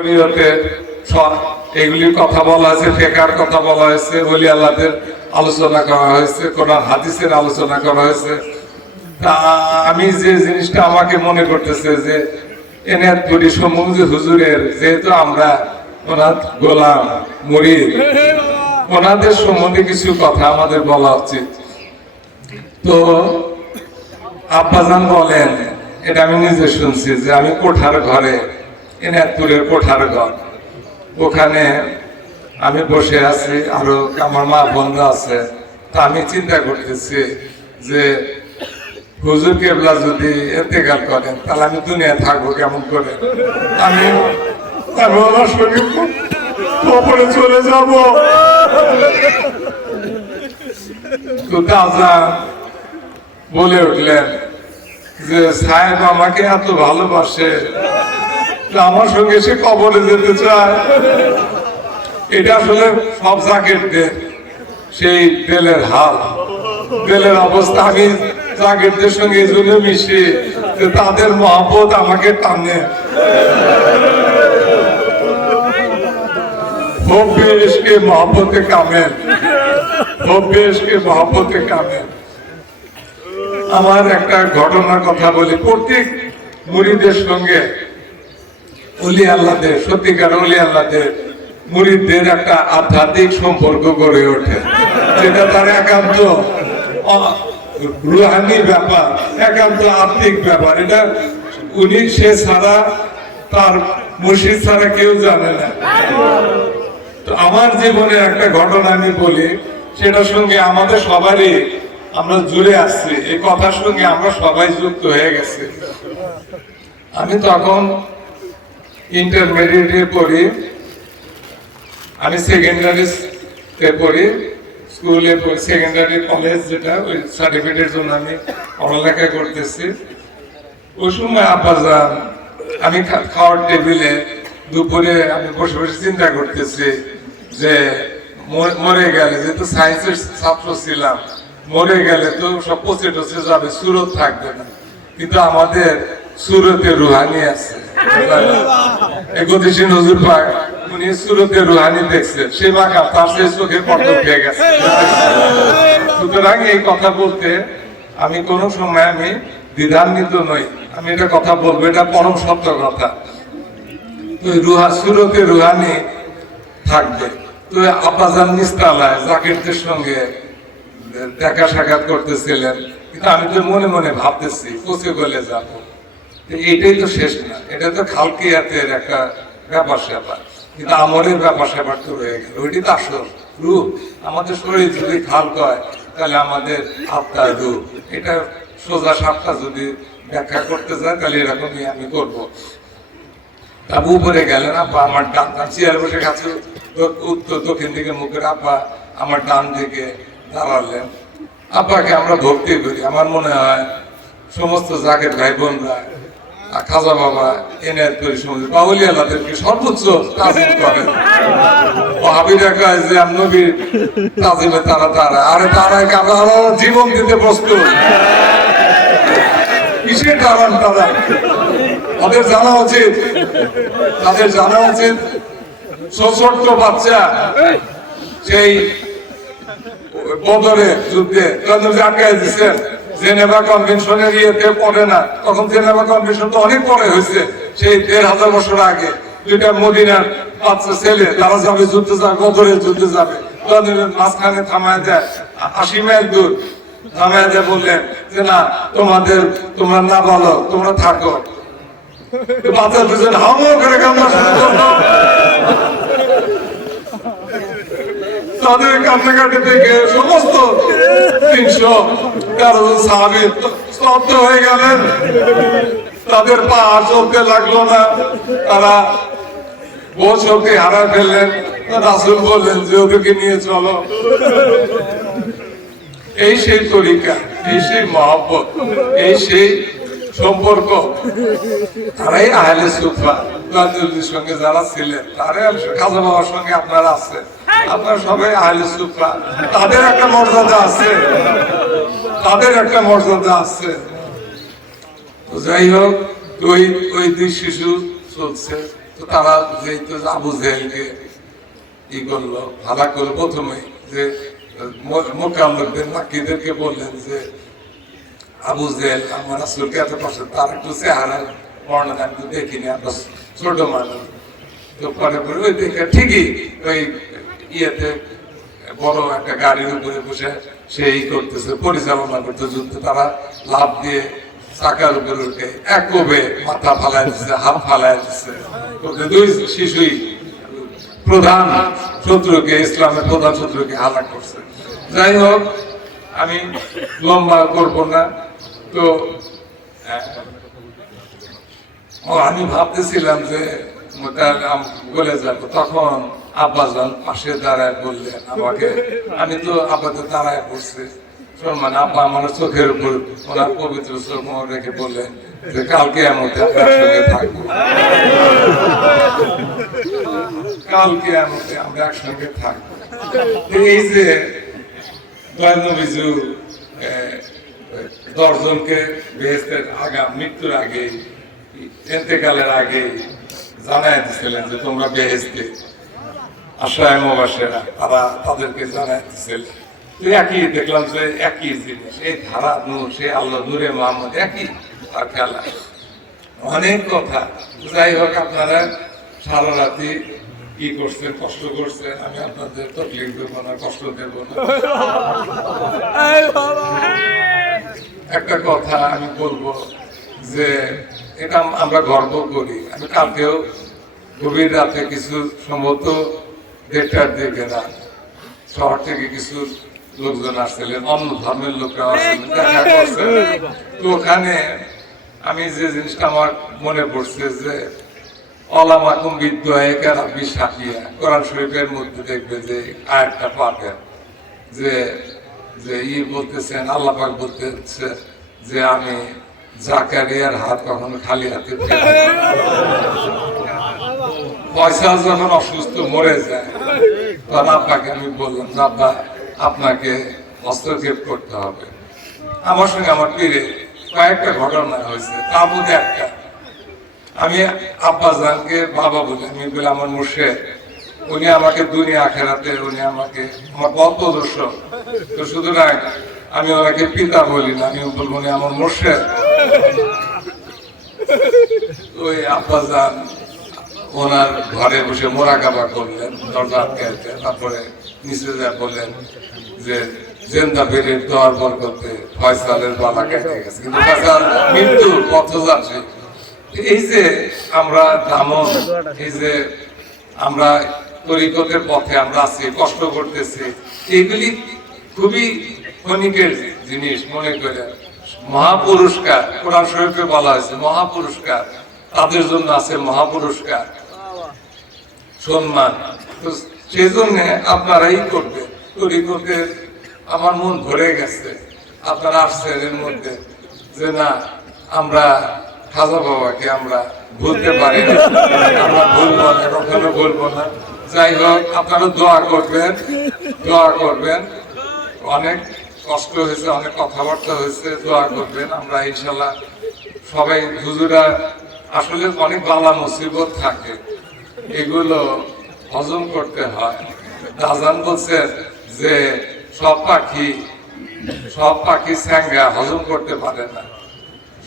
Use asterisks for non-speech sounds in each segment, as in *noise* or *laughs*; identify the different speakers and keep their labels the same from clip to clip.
Speaker 1: শরীয়তে এগুলির কথা বলা হয়েছে, ফেকার কথা বলা হয়েছে ওলি আল্লাহদের আলোচনা করা হয়েছে কোরআন হাদিসের আলোচনা করা হয়েছে। তা আমি যে জিনিসটা আমাকে মনে করতেছে যে এনায়তপুরি সমুজ হুজুরের, যেহেতু আমরা ওনার গোলাম মুড়িদ ওনাদের সম্বন্ধে কিছু কথা আমাদের বলা উচিত। তো আব্বাজান বলেন, এটা আমি নিজে শুনছি যে আমি কোঠার ঘরে এনায়তপুরের কোঠার ঘর ওখানে আমি বসে আছি, আরও আমার মা বন্ধু আছে। তা আমি চিন্তা করতেছি যে হুজুর কেবলা যদি এতেকাল করেন, তাহলে আমি দুনিয়া থাকব কেমন করে? আমি কবরে চলে যাব। তো দাদা বলে উঠলেন যে, সাহেব আমাকে এত ভালোবাসে আমার সঙ্গে সে কবরে যেতে চায়। এটা আসলে সব জাকেটদের সেই বেলের হাল। বেলের অবস্থা আমি জাকেটদের সঙ্গে এই জন্য মিশি যে তাদের মহব্বত আমাকে টানে। মহব্বতে কামেল মহব্বতে কামেল আমার একটা ঘটনার কথা বলি। প্রত্যেক মুড়িদের সঙ্গে অলি আল্লাহদের, সত্যিকার অলি আল্লাহদের মুড়িদদের একটা আধ্যাত্মিক সম্পর্ক গড়ে ওঠে। যেটা তার একান্ত রুহানি ব্যাপার, একান্ত আত্মিক ব্যাপার। এটা উনি সে ছাড়া তার মুর্শিদ ছাড়া কেউ জানে না। তো আমার জীবনে একটা ঘটনা আমি বলি, সেটার সঙ্গে আমাদের সবারই আমরা জুড়ে আসছি। এই কথার সঙ্গে আমরা সবাই যুক্ত হয়ে গেছি। আমি তখন ইন্টারমিডিয়েটে পড়ি। আমি সেকেন্ডারি পড়ি। স্কুলে সেকেন্ডারি কলেজ যেটা, ওই সার্টিফিকেটের জন্য আমি পড়ালেখা করতেছি। ওই সময় আব্বাজান আমি খাওয়ার টেবিলে দুপুরে আমি বসে বসে চিন্তা করতেছি যে মরে গেলে যেহেতু সায়েন্সের ছাত্র ছিলাম, মরে গেলে তো সব পচে টচে যাবে, সুরত থাকবে না। কিন্তু আমাদের সুরতে রুহানি আছে। উনি সুরতে রুহানি দেখছে। সে তার সে গেছে। সুতরাং এই কথা বলতে আমি কোনো সময় আমি দ্বিধান্বিত নই। আমি এটা কথা বলব, এটা পরম সত্য কথা। তো রুহা সুরতে রুহানি থাকবে। তো আব্বাজান নিস্তালায় জাকিরদের সঙ্গে দেখা সাক্ষাৎ করতেছিলেন। কিন্তু আমি তো মনে মনে ভাবতেছি পচে গলে যাব। তো এইটাই তো শেষ না। এটা তো খালকে খালকিয়াতের একটা ব্যাপার স্যাপার। কিন্তু আমলের ব্যাপার স্যাপার তো রয়ে গেল। ওইটি তো আসল রূপ। আমাদের শরীর যদি খাল হয়, তাহলে আমাদের আত্মার রূপ। এটা সোজা সাপটা যদি ব্যাখ্যা করতে চায়, তাহলে এরকমই আমি করব। আবু উপরে গেলেন, আব্বা, আমার ডান চেয়ার বসে কাছে উত্তর দক্ষিণ দিকে মুখের আব্বা, আমার ডান দিকে দাঁড়ালেন। আব্বাকে আমরা ভক্তি করি। আমার মনে হয়, সমস্ত জাগের ভাই বোনরা খাজা বাবা, এনায়ত করি সমস্ত বাউলি আল্লাহদেরকে সর্বোচ্চ তাজিম কয় যে নবীর তাজিমে তারা তারা। আরে তারা কারা জীবন দিতে প্রস্তুত। কিসের দাঁড়ান তারা? তাদের জানা উচিত। তাদের জানা উচিত ছোট বাচ্চা সেই বদরে যুদ্ধে। আটকায় দিচ্ছেন জেনেভা কনভেনশনের ইয়েতে পড়ে না। তখন জেনেভা কনভেনশন তো অনেক পরে হয়েছে, সেই দেড় হাজার বছর আগে। দুইটা মদিনার বাচ্চা ছেলে, তারা যাবে, যুদ্ধে যাবে বদরে যুদ্ধে যাবে। মাঝখানে থামায় দেয়। আশি মাইল দূর থামায় দেয় বললেন যে না, তোমাদের, তোমরা না বলো, তোমরা থাকো। বাচ্চা দুজন হামো করে কান্না তাদের কান্নাকাটি থেকে সমস্ত তিনশো জন সাহাবি স্তব্ধ হয়ে গেলেন। তাদের পা চলতে লাগল না। তারা শক্তি হারা ফেললেন। রাসুল বললেন, যে ওদেরকে নিয়ে চলো। এই সেই তরিকা, এই সেই এই সেই সম্পর্ক। তারাই আহলে সুফা। সঙ্গে যারা ছিলেন, তারাই খাজা বাবার সঙ্গে আপনারা আছেন। আপনারা সবাই আহলে সুফা। তাদের একটা মর্যাদা আছে। তাদের একটা মর্যাদা আছে। যাই হোক ওই ওই দুই শিশু চলছে। তো তারা যেহেতু আবু জেহেলকে ই করল হালা করল প্রথমে, যে মোকাম লোকদের মাকিদেরকে বললেন যে, আবু জেহেল, আমার রাসুলকে এত পছন্দ তার একটু চেহারা বর্ণনা তো দেখিনি আমরা ছোট মানুষ। তো পরে পরে ওই দেখে ঠিকই ওই ইয়েতে বড় একটা গাড়ির উপরে বসে সেই করতেছে, পরিচালনা করতে যুদ্ধ তারা লাভ দিয়ে চাকার উপরে এক কোবে মাথা ফালাই দিচ্ছে হাত ফালাই দিচ্ছে দুই শিশুই প্রধান শত্রুকে, ইসলামের প্রধান শত্রুকে হালাক করছে। যাই হোক, আমি লম্বা করব না, তো আমি ভাবতেছিলাম যে তখন আব্বাজান পাশে দাঁড়ায় বললেন, আমাকে, আমি তো আব্বাতে দাঁড়ায় পড়ছি সম্মান আব্বা আমার চোখের উপর ওনার পবিত্র রেখে বললেন যে, কালকে এমন একসঙ্গে থাকব। কালকে আমরা একসঙ্গে থাকব। এই যে দয়ানবিজু দশজনকে বেহেস্তের আগাম মৃত্যুর আগে এতেকালের আগে জানাই দিছিলেন যে, তোমরা বেহেস্তে আশায় মবাসেরা তারা তাদেরকে জানাই দিছিলেন তো একই দেখলাম যে একই জিনিস এই ধারা নূর সে আল্লাহ নূরে মোহাম্মদ একই আর খেলা। অনেক কথা। যাই হোক আপনারা সারা রাতি কি করছেন কষ্ট করছেন আমি আপনাদের তকলিফ দেবো না কষ্ট দেবো না। একটা কথা আমি বলব যে এটা আমরা গর্ব করি। আমি কালকেও গভীর রাতে কিছু সম্ভবত দেড়টার দিকে রাত শহর থেকে কিছু লোকজন আসছিলেন অন্য ধর্মের লোকরা আসছিলেন দেখা করছে। তো ওখানে আমি যে জিনিসটা আমার মনে পড়ছে যে অলামাকুম বিদ্যায়িকা রাব্বি সাকিয়া কোরআন শরীফের মধ্যে দেখবে যে আয়াতটা পাবেন যে যে ই বলতেছেন আল্লাহ পাক বলতেছে যে আমি জাকারিয়ার হাত কখনো খালি হাতে। *laughs* পয়সা যখন অসুস্থ মরে যায় তখন আব্বাকে আমি বললাম যে, আব্বা আপনাকে হস্তক্ষেপ করতে হবে। আমার সঙ্গে আমার পীরে কয়েকটা ঘটনা হয়েছে তার মধ্যে একটা। আমি আব্বা জানকে বাবা বলি আমি বলে আমার মুর্শেদ উনি আমাকে দুনিয়া আখেরাতে উনি আমাকে আমার পথ প্রদর্শক। তো সুতরাং আমি ওনাকে পিতা বলি না আমি বলব উনি আমার মুর্শেদ ওই আব্বা জান ওনার ঘরে বসে মোরাকাবা করলেন, দরজা আটকে আটকে তারপরে নিচে যা বললেন যে, জেন্দা বেড়ে দোয়ার বরকতে ফয়সালের বালা কেটে গেছে। কিন্তু ফয়সাল মৃত্যুর পথ যাচ্ছে এই যে আমরা দামন, এই যে আমরা তরিকতের পথে আমরা আছি, কষ্ট করতেছি, এগুলি খুবই ক্ষণিকের জিনিস মনে করে। মহাপুরস্কার, কোরআন শরীফে বলা হয়েছে মহাপুরস্কার। তাদের জন্য আছে মহাপুরস্কার। সম্মান। তো সেই জন্য আপনারাই করবেন। তরিকতের আমার মন ভরে গেছে। আপনারা আসছেন এর মধ্যে যে না, আমরা খাজা বাবাকে আমরা ভুলতে পারি না। আমরা ভুলবো না, কখনো ভুলবো না। যাই হোক, আপনারা দোয়া করবেন দোয়া করবেন। অনেক কষ্ট হয়েছে, অনেক কথাবার্তা হয়েছে, দোয়া করবেন আমরা ইনশাল্লাহ। সবাই হুজুরা, আসলে অনেক বালা মুসিবত থাকে। এগুলো হজম করতে হয়। দাজান বলছেন যে, সব পাখি সব পাখি স্যাঙ্গা হজম করতে পারে না।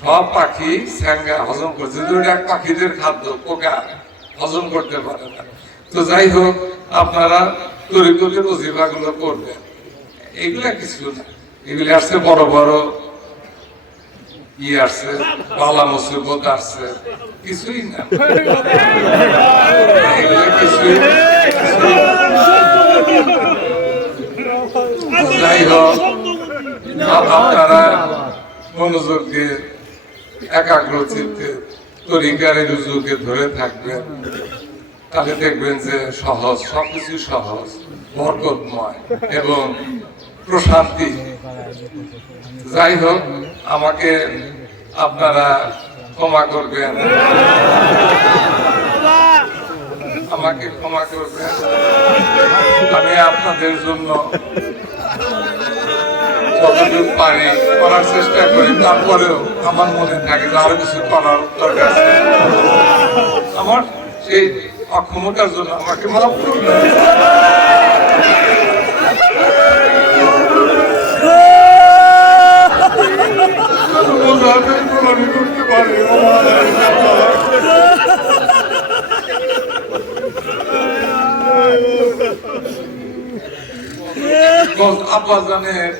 Speaker 1: সব পাখি স্যাঙ্গা হজম করছে যদি ওটা এক পাখিদের খাদ্য, পোকা, হজম করতে পারে না। তো যাই হোক, আপনারা তরিকতের অজিফাগুলো করবেন। এগুলা কিছু না। এগুলি আসছে বড় বড় ই আসছে, বালা মুসিবত আসছে, কিছুই না। কিছুই যাই হোক, আপনারা মনোযোগ দিয়ে একাগ্র চিত্তে তরিকারের রুজুকে ধরে থাকবেন। তাহলে দেখবেন যে সহজ সবকিছু সহজ, বরকতময় এবং প্রশান্তি। যাই হোক, আমাকে আপনারা ক্ষমা করবেন। আমাকে ক্ষমা করবেন। আমি আপনাদের জন্য যতটুকু পারি করার চেষ্টা করি, তারপরেও আমার মনে থাকে যে আরও কিছু করার দরকার আমার সেই অক্ষমতার জন্য আমাকে মাফ করবে আমি করতে পারি আব্বা জানের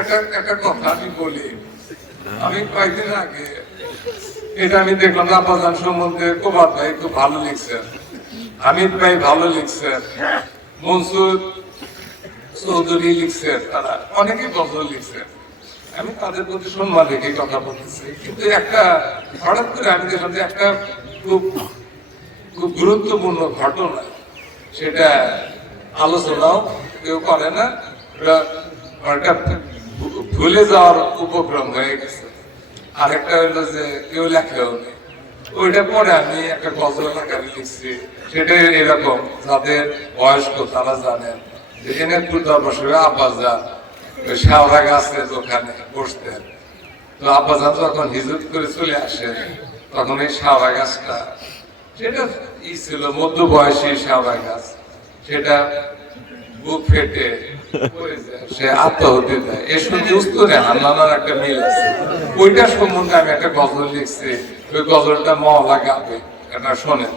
Speaker 1: একটা একটা কথা আমি বলি। আমি কয়েকদিন আগে, এটা আমি দেখলাম আব্বাজান সম্বন্ধে কোবার ভাই খুব ভালো লিখছেন হামিদ ভাই ভালো লিখছেন মনসুর চৌধুরী লিখছেন তারা অনেকেই গজল লিখছেন আমি তাদের প্রতি সম্মান রেখে কথা বলতেছি। কিন্তু একটা, হঠাৎ করে আমি দেখলাম যে একটা খুব খুব গুরুত্বপূর্ণ ঘটনা, সেটা আলোচনাও কেউ করে না ভু- ভুলে যাওয়ার উপক্রম হয়ে গেছে। আরেকটা হলো যে কেউ লেখেও নেই। ওইটা পরে আমি একটা গজল আকারে লিখছি সেটা এরকম যাদের বয়স্ক, তারা জানেন। যে এনায়তপুর দরবাসে আব্বাজান, ওই শাওরা গাছের ওখানে বসতেন। তো আব্বাজান যখন হিজুত করে চলে আসেন তখন এই শাওরা গাছটা, সেটা ই ছিল মধ্য বয়সী শাওরা গাছ। সেটা বুক ফেটে সে আত্মহত্যা দেয়। এর সঙ্গে উত্তরে হান্নানার একটা মিল আছে। ওইটা সম্বন্ধে আমি একটা গজল লিখছি। ওই গজলটা মহলা গাবে। এটা শোনেন।